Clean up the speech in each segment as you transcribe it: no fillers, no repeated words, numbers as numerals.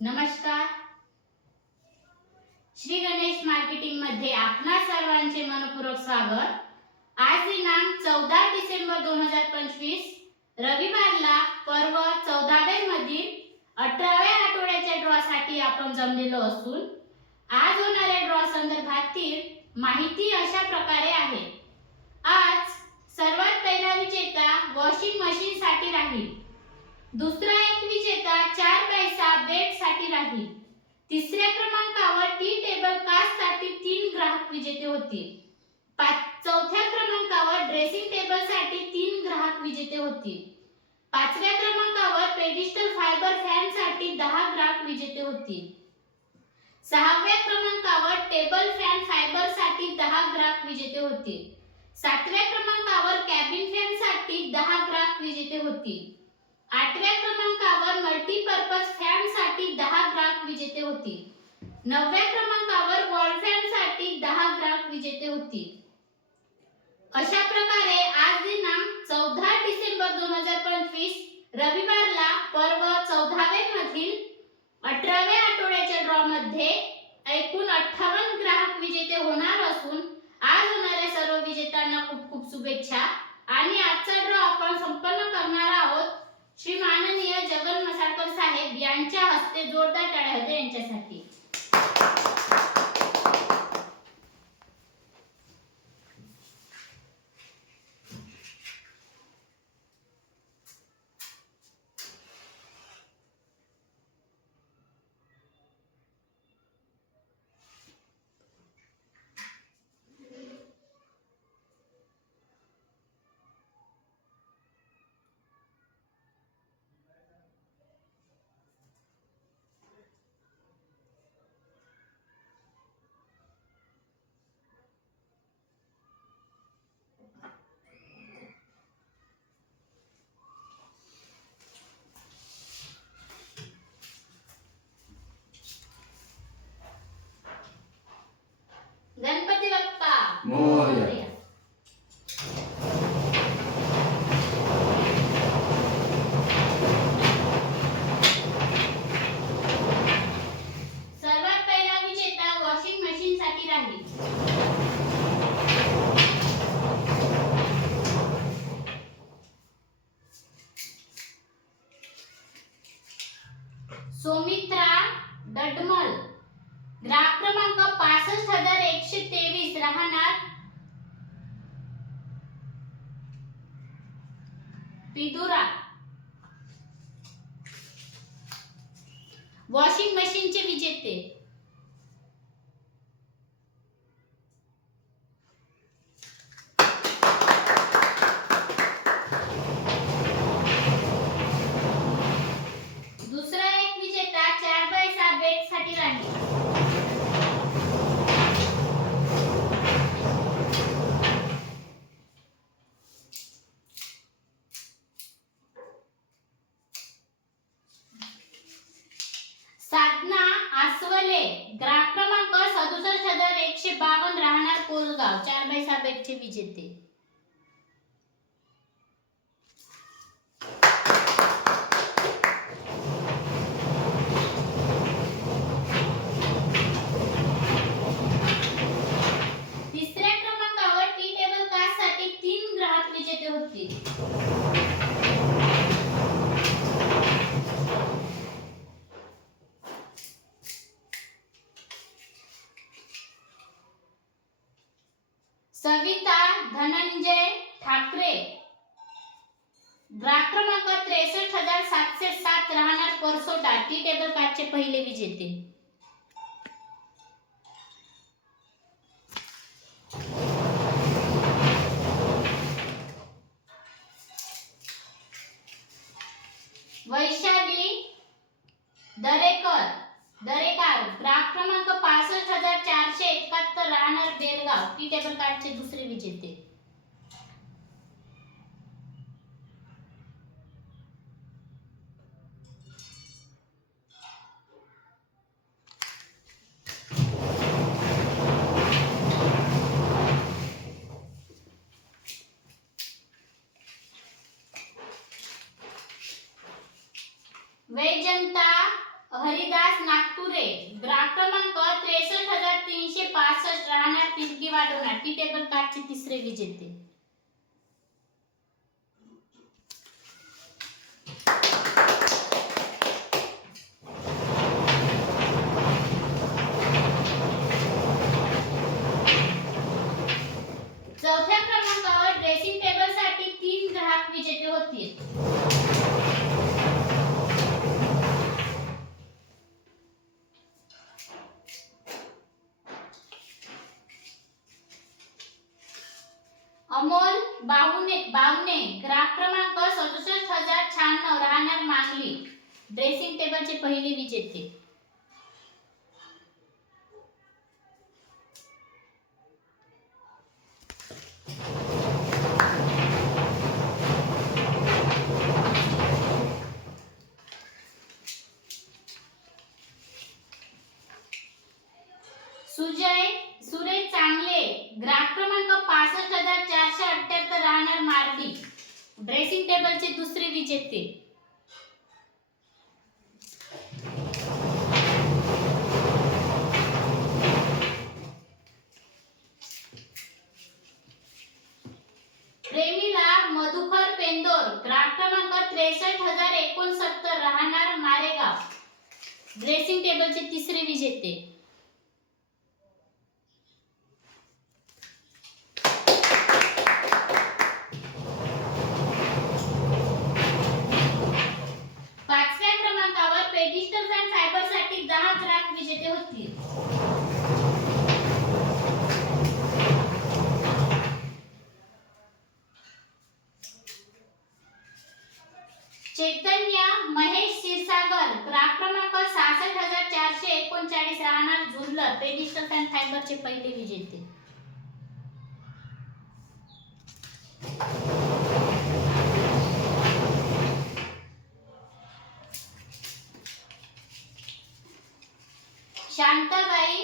नमस्कार. श्री गणेश मार्केटिंग मध्ये आपणा सर्वांचे मनपूर्वक स्वागत. आज दिनांक 14 डिसेंबर 2025 रविवारला पर्व 14व्या मधील 18व्या आठवड्याच्या ड्रॉ साठी आपण जमलेलो असून आज होणाऱ्या ड्रॉ संदर्भातील माहिती अशा प्रकारे आहे. आज सर्वात पहिला विजेता वॉशिंग मशीन साठी राहील. दुसरा एक विजेता 4 पैसा बेड साठी राहील. तिसऱ्या क्रमांकावर टी टेबल कास्ट साठी 3 ग्राहक विजेते होतील. चौथ्या क्रमांकावर ड्रेसिंग टेबल साठी 3 ग्राहक विजेते होतील. पाचव्या क्रमांकावर पेडिस्टल फायबर फॅन साठी 10 ग्राहक विजेते होतील. सहाव्या क्रमांकावर टेबल फॅन फायबर साठी 10 ग्राहक विजेते होतील. सातव्या क्रमांकावर कॅबिन फॅन साठी 10 ग्राहक विजेते होतील. आठव्या क्रमांकावर मल्टीपर्पज फॅन साठी 10 ग्राहक विजेते होतील. नवव्या क्रमांकावर वॉल फॅन साठी 10 ग्राहक विजेते होतील. अशा प्रकारे आज दिनांक 14 डिसेंबर 2025 रविवारला पर्व 14व्या मधील 18व्या आठवड्याच्या ड्रॉ मध्ये एकूण 58 ग्राहक विजेते होणार असून आज होणाऱ्या सर्व विजेत्यांना खूप खूप शुभेच्छा. आणि आजचा ड्रॉ आपण संपन्न करणार आहोत श्री माननीय जगन मसाळकर साहेब यांच्या हस्ते. जोरदार टाळ्या होते यांच्यासाठी. गणपती बाप्पा मोरया. सर्वात पहिला विजेता वॉशिंग मशीन साठी राहील. सोमित्रा डडमल, ग्राहक क्रमांक 65,123, राहणार पिदुरा. वॉशिंग मशीनचे विजेते दुसरा एक विजेता 4 पैसा बेड साठी राहील. साधना आसवले, ग्राहक क्रमांक 67,152, राहणार कोलगाव, 4 पैसा बेडचे विजेते. तिसऱ्या क्रमांकावर टी टेबल कास्ट साठी 3 ग्राहक विजेते होतील. सविता धनंजय ठाकरे, ग्राहक क्रमांक 63,707, राहणार परसोटा, टी टेबल कास्टचे पहिले विजेते. वैशाली दरेकर, ग्राहक क्रमांक 65,471, राहणार बेलगाव, टी टेबल कास्टचे दुसरे विजेते. वैजंता हरिदास नागपुरे ग्राहक क्रमांक 63,365 राहणार पिंकी वाडोणार टी टेबल कार्डचे तिसरे विजेते. चौथ्या क्रमांकावर ड्रेसिंग टेबल साठी 3 ग्राहक विजेते होतील. अमोल बावने ग्राहक क्रमांक 67,096 राहणार मांगली ड्रेसिंग टेबलचे पहिले विजेते. सुरेश चांगले ग्राहक क्रमांक 65,478 राहणार मार्डी ड्रेसिंग टेबलचे दुसरे विजेते. प्रेमीला मधुकर पेंदोर ग्राहक क्रमांक 63,069 राहणार मारेगाव ड्रेसिंग टेबलचे तिसरे विजेते. पाचव्या क्रमांकावर पेडिस्टल फॅन फायबर साठी 10 ग्राहक विजेते होतील. चैतन्य महेश क्षीरसागर ग्राहक क्रमांक 66,439 राहणार झुल्लर पेडिस्टल फॅन फायबरचे पहिले विजेते. शांताबाई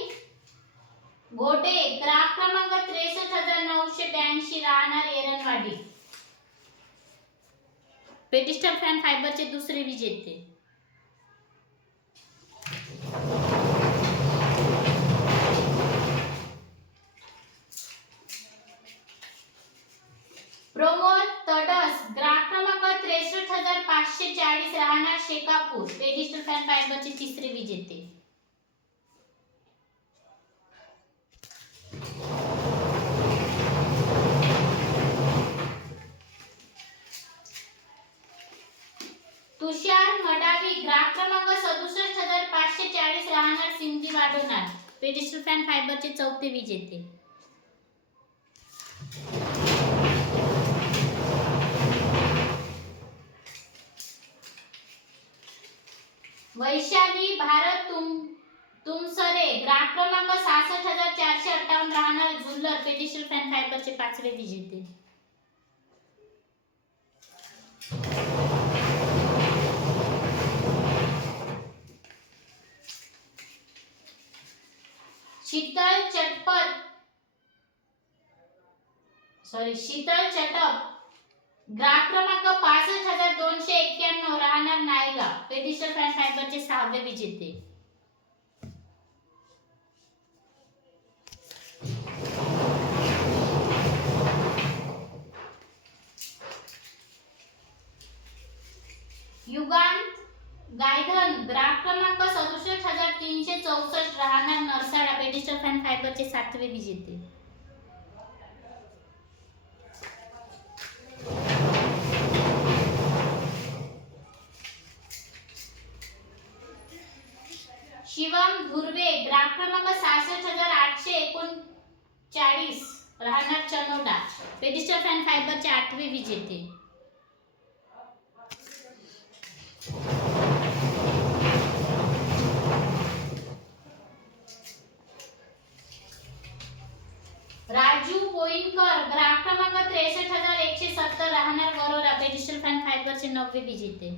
घोटे ग्राहक क्रमांक 63,982 राहणार एरनवाडी पेडिस्टल फॅन फायबरचे दुसरे विजेते. प्रमोद तडस ग्राहक क्रमांक 63,540 राहणार शेकापूर पेडिस्टल फॅन फायबरचे तिसरे विजेते. तुषार मडावी ग्राहक क्रमांक 67,540 राहणार सिंधी वाडोणार पेडिस्टल फॅन फायबरचे चौथे विजेते. वैशाली भारत तुमसरे ग्राहक क्रमांक 66,458 राहणार झुल्लर पेडिस्टल फॅन फायबरचे पाचवे विजेते. शीतल चटप ग्राहक क्रमांक 65,291 राहणार नायगाव पेडिस्टल फॅन फायबरचे सहावे विजेते. युगांत गायधन ग्राहक क्रमांक 67,364 राहणार नरसाळा पेडिस्टल फॅन फायबरचे सातवे विजेते. शिवम धुर्वे ग्राहक क्रमांक 66,839 राहणार चनोडा पेडिस्टल फॅन फायबरचे आठवे विजेते. राजू पोईनकर ग्राहक क्रमांक 63,170 राहणार वरोरा पेडिस्टल फॅन फायबरचे नववे विजेते.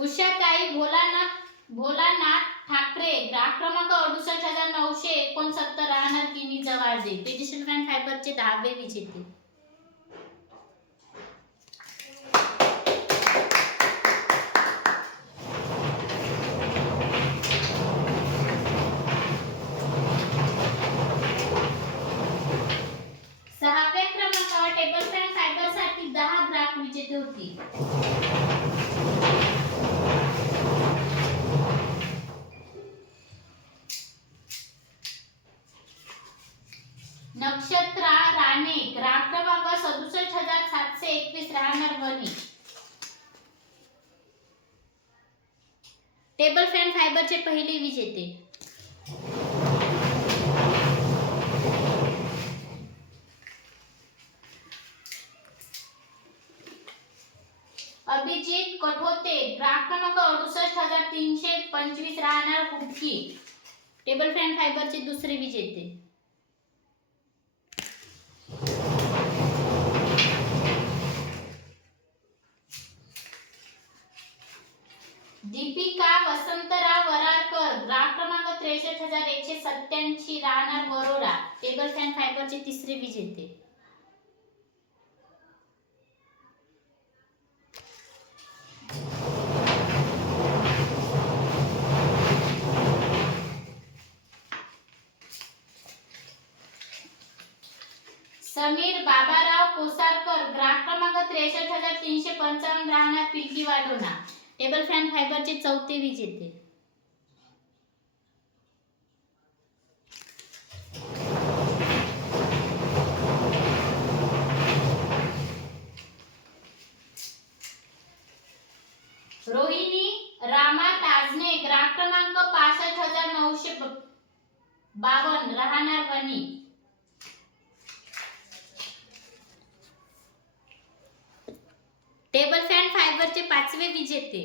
उषाताई भोलानाथ ठाकरे ठाकरे ग्राहक क्रमांक 68,969 राहणार किनी जवाळजे पेटिशन फॅन फायबरचे 10वे विजेते. सहाव्या क्रमांकावर टेबल फॅन फायबर साठी 10 ग्राहक विजेते होती. नक्षत्रा राणे ग्राहक क्रमांक 67,721 राहणार वणी. टेबल फॅन फायबरचे पहिले विजेते. अभिजित कठोते ग्राहक क्रमांक 68,325 राहणार कुडकी. टेबल फॅन फायबरचे दुसरे विजेते. दीपिका वसंतराव वराळकर ग्राहक क्रमांक 63,187 राहणार बरोडा. टेबल फॅन फायबरचे तिसरे विजेते. समीर बाबाराव कोसारकर ग्राहक क्रमांक 63,355 राहणार पिलकी वाढोणा. टेबल फॅन फायबरचे चौथे विजेते. रोहिणी रामा ताजने ग्राहक क्रमांक 65,952 राहणार वणी. टेबल फॅन फायबरचे पाचवे विजेते.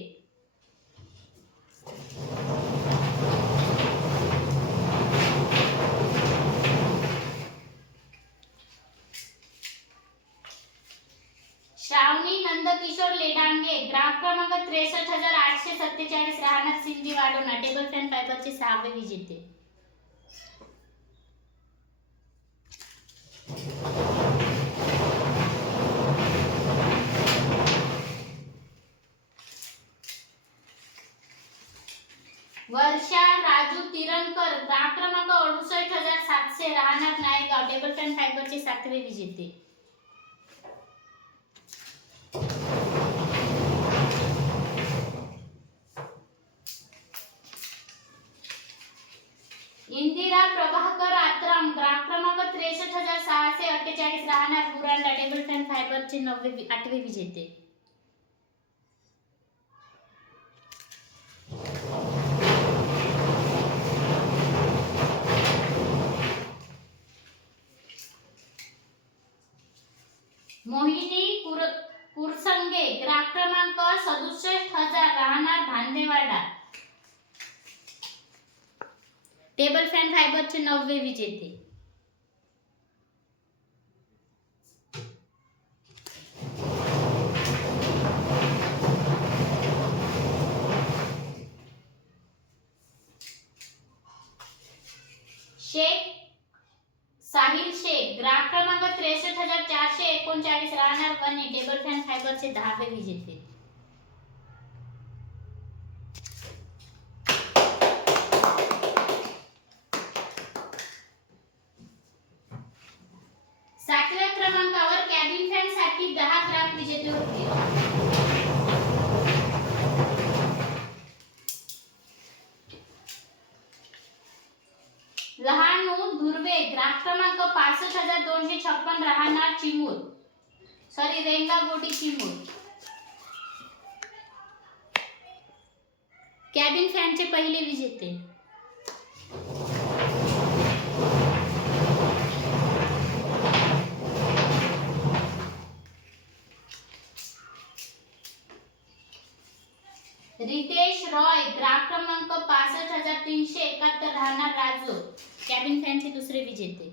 श्रावणी नंदकिशोर लेडांगे ग्राहक क्रमांक 63,847 राहणार सिंधी वाडोणा. टेबल फॅन फायबरचे सहावे विजेते. वर्षा राजू तिरणकर ग्राहक क्रमांक 68,700 राहणार नायगाव. टेबल फॅन फायबरचे सातवे विजेते. इंदिरा प्रभाकर आत्राम ग्राहक क्रमांक 63,648 राहणार बुरांडा. टेबल फॅन फायबरचे आठवे विजेते. मोहिनी कुरसंगे ग्राहक क्रमांक 67,000 राहणार भांदेवाडा. टेबल फॅन फायबरचे नववे विजेते. शेख साहिल शेख ग्राहक क्रमांक 63,439 राहणार वणी. टेबल फॅन फायबरचे 10वे विजेते. सातव्या क्रमांकावर कॅबिन फॅन साठी 10 ग्राहक विजेते होते. लहानू धुर्वे ग्राहक क्रमांक 65,256 राहणार चिमूर रेंगाबोडी चिमूर. कॅबिन फॅनचे पहिले विजेते. रितेश रॉय ग्राहक क्रमांक 65,371 राहणार राजूर. कॅबिन फॅनचे दुसरे विजेते.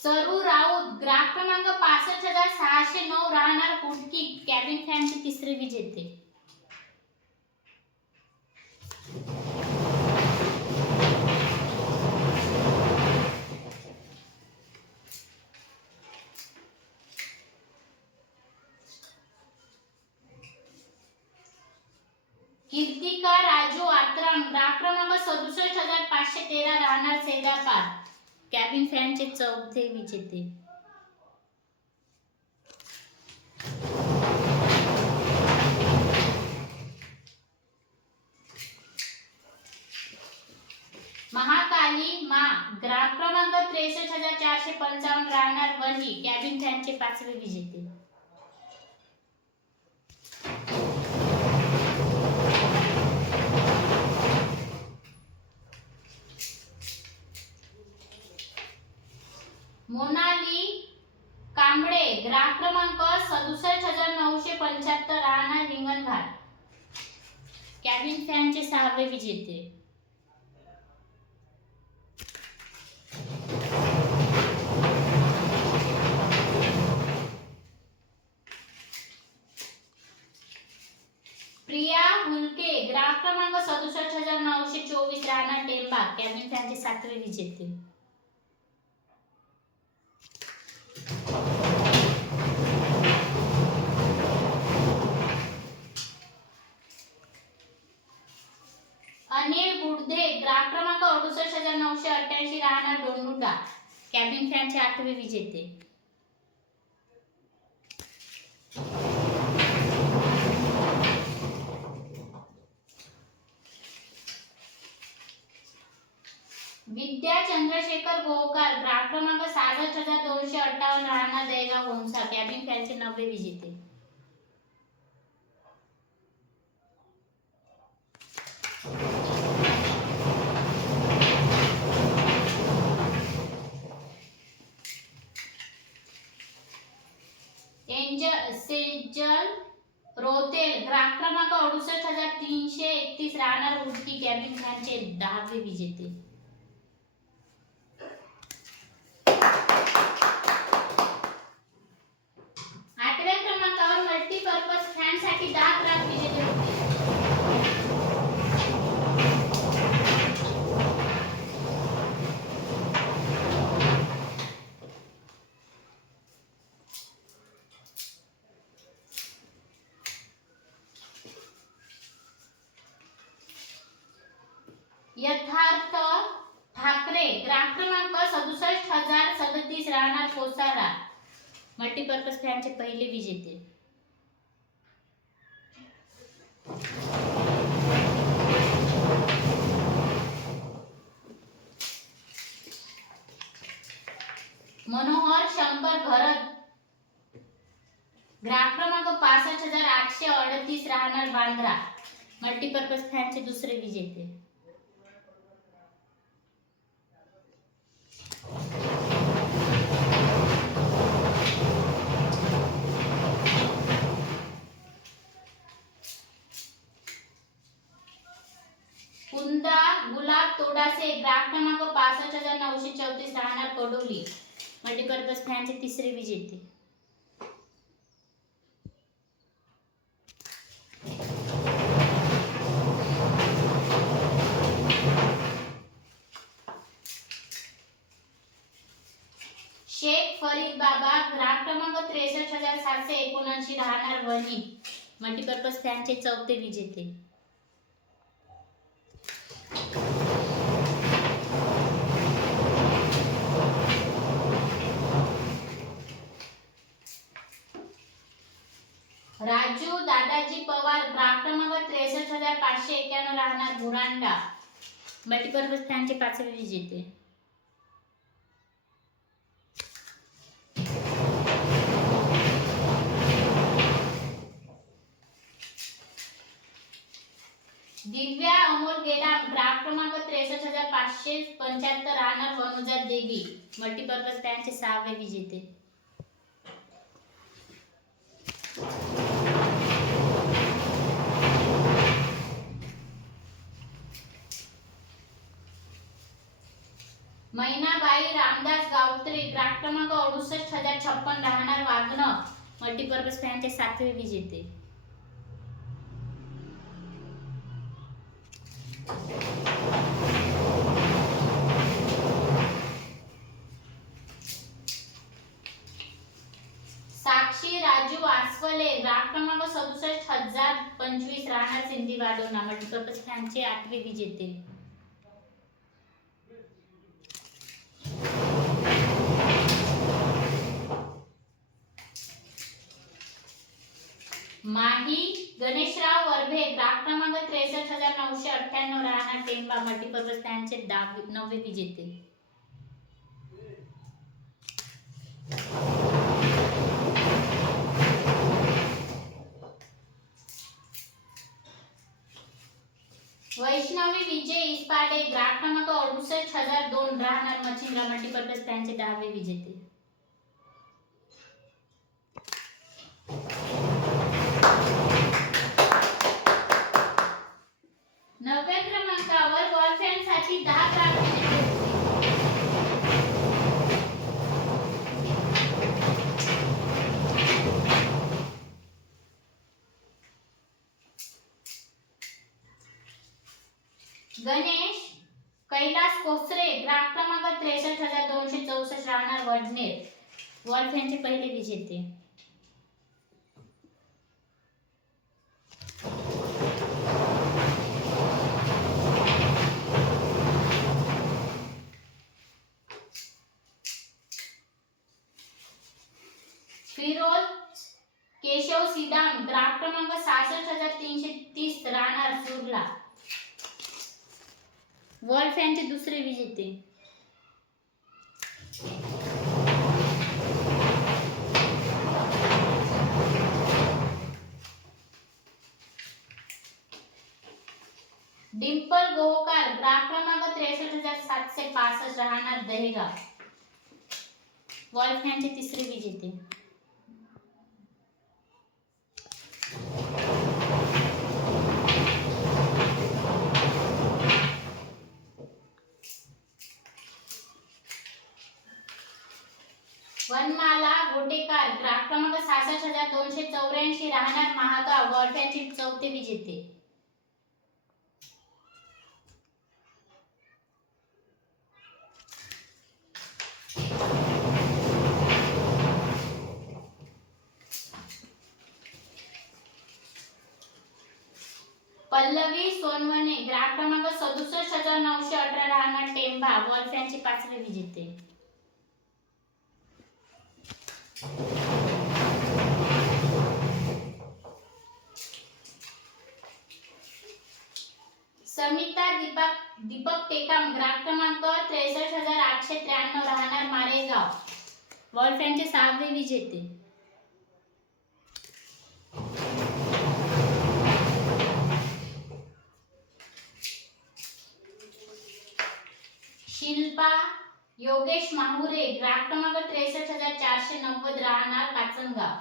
सरू राऊत ग्राहक क्रमांक 65,609 राहणार हुडकी कॅबिन फॅनचे तिसरे विजेते. कीर्तिका राजू आत्रम ग्राहक क्रमांक 67,513 राहणार सेदापार कॅबिन फॅनचे चौथे विजेते. महाकाली मा ग्राहक क्रमांक 63,455 राहणार वणी कॅबिन फॅनचे पाचवे विजेते. मोनाली कांबळे ग्राहक क्रमांक 67,975 राहणार हिंगणघाट कॅबिन फॅनचे सहावे विजेते. प्रिया हुलके ग्राहक क्रमांक 67,924 राहणार टेंबा कॅबिन फॅनचे सातवे विजेते. अनिल बुडदे ग्राहक क्रमांक 68,988 राहणार डोंडुडा कॅबिन फॅनचे आठवे विजेते. विद्या चंद्रशेखर गोहकार ग्राहक क्रमांक 66,258 राहणार दहेगाव होमसा कॅबिन फॅनचे नववे विजेते. सेजल रोतेल ग्राहक क्रमांक 68,331 राहणार हुडकी कॅबिन फॅनचे दहावे विजेते. आठव्या क्रमांकावर मल्टीपर्पज फॅन साठी 10 ग्राहक विजेते होते. यथार्थ ठाकरे ग्राहक क्रमांक 67,037 राहणार कोसारा मल्टीपर्पज फॅनचे पहिले विजेते. मनोहर शंकर घरत ग्राहक क्रमांक 65,838 राहणार बांद्रा मल्टीपर्पज फॅनचे दुसरे विजेते. कुंदा गुलाब तोडासे ग्राहक क्रमांक 65,934 राहणार कडोली मल्टीपर्पज फॅनचे तिसरे विजेते. शेख फरीद बाबा ग्राहक क्रमांक 63,779 राहणार वणी मल्टीपर्पज फॅनचे चौथे विजेते. राजू दादाजी पवार ग्राहक क्रमांक 63,591 राहणार बुरांडा मल्टीपर्पज फॅनचे पाचवे विजेते. दिव्या अमोल गेडाम ग्राहक क्रमांक 63,575 राहणार वनुजा देवी मल्टीपर्पज फॅनचे सहावे विजेते. मैनाबाई रामदास गावते बोत्रे ग्राहक क्रमांक 68056 राहणार वाघनर मल्टीपर्पज फॅनचे 7वे विजेते. साक्षी राजू आसवले ग्राहक क्रमांक 67025 राहणार सिंधी वाडोना मल्टीपर्पज फॅनचे 8वे विजेते. माही गणेशराव वरभे ग्राहक क्रमांक 63998 राहणार टेंबा मल्टीपर्पज फॅनचे 9वे विजेते. वैष्णवी विजय इस्पाडे ग्राहक क्रमांक 68002 राहणार मच्छिंद्रा मल्टीपर्पज फॅनचे 10वे विजेते. 9व्या क्रमांकावर वॉल फॅन साठी 10 ग्राहक विजेते. गणेश कैलास कोसरे ग्राहक क्रमांक 63264 राहणार वडनेर वॉल फॅनचे पहिले विजेते. फिरोज केशव सिदाम ग्राहक क्रमांक 66330 राहणार सुरला वॉल फॅनचे 2रे विजेते. डिंपल गोहकार ग्राहक क्रमांक 63765 राहणार दहेगाव वॉल फॅनचे 3रे विजेते. वनमाला गोटेकार ग्राहक क्रमांक 66284 राहणार महागाव वॉल फॅनचे 4थे विजेते. पल्लवी सोनवणे ग्राहक क्रमांक 67918 राहणार टेंबा वॉल फॅनचे 5वे विजेते. समिता दीपक टेकाम ग्राहक क्रमांक 63893 राहणार मारेगाव वॉल फॅनचे 6वे विजेते. शिल्पा योगेश माहुरे ग्राहक क्रमांक 63490 राहणार काचनगाव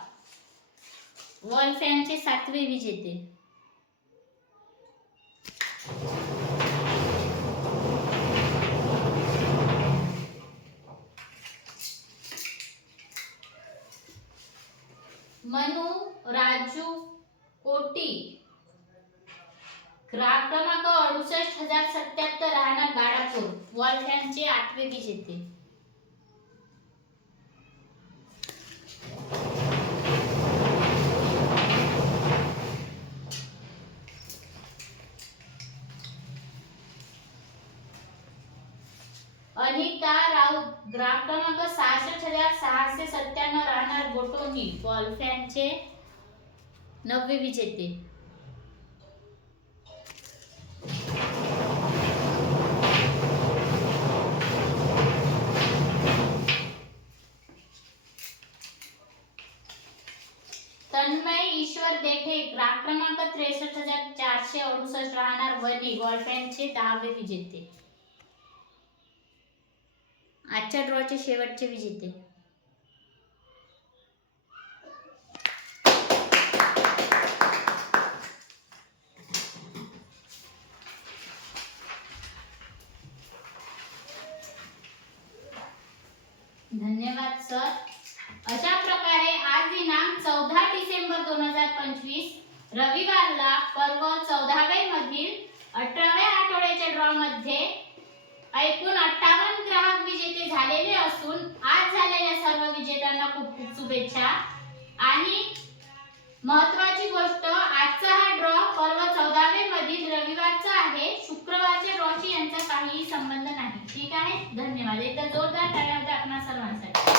वॉल फॅनचे 7वे विजेते. मनु राजू कोटी ग्राहक क्रमांक 68077 राहणार गाडापूर वॉल फॅनचे 8वे विजेते. अनिता राऊत ग्राहक क्रमांक 66697 राहणार गोटोनी वॉल फॅनचे 9वे विजेते. तन्मय ईश्वर देठे ग्राहक क्रमांक 63468 राहणार वनी वॉल फॅनचे 10वे विजेते. आजच्या ड्रॉचे शेवटचे विजेते. धन्यवाद. अशा प्रकारे आज दिनांक 14 डिसेंबर 2025 रविवारला पर्व 14वे मधील 18व्या आठवड्याच्या ड्रॉ मध्ये एकूण 58 ग्राहक विजेते झालेले असून आज झालेल्या सर्व विजेत्यांना खूप खूप शुभेच्छा। आणि महत्त्वाची गोष्ट, आजचा हा ड्रॉ पर्व 14वे मधील रविवारचा आहे, शुक्रवारच्या ड्रॉशी यांचा काहीही संबंध नाही। ठीक आहे, धन्यवाद। एकदा जोरदार टाळ्या होत्या आपणा सर्वांसाठी।